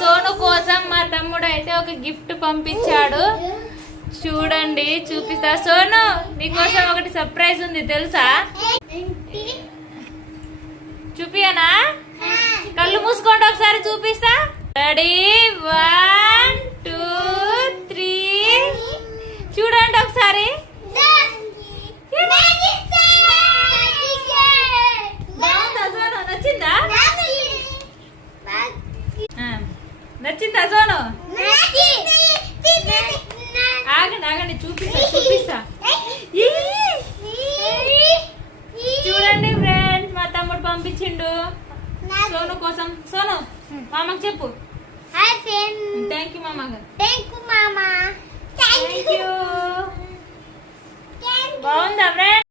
సోను కోసం మా తమ్ముడు అయితే ఒక గిఫ్ట్ పంపించాడు. చూడండి, చూపిస్తా. సోను, నీకోసం ఒకటి సర్ప్రైజ్ ఉంది తెలుసా? చూపియనా? కళ్ళు మూసుకోండి, ఒకసారి చూపిస్తా. రెడీ, 1 2 3. చూడండి ఒకసారి. నచ్చిందా? నచ్చిందా సోను? ఆగండి ఆగండి, చూపిస్తా. చూడండి ఫ్రెండ్స్, మా తమ్ముడు పంపించిండు సోను కోసం. సోను, మామకు చెప్పు. థ్యాంక్ యూ మామ. Thank you. బాగుందా ఫ్రెండ్?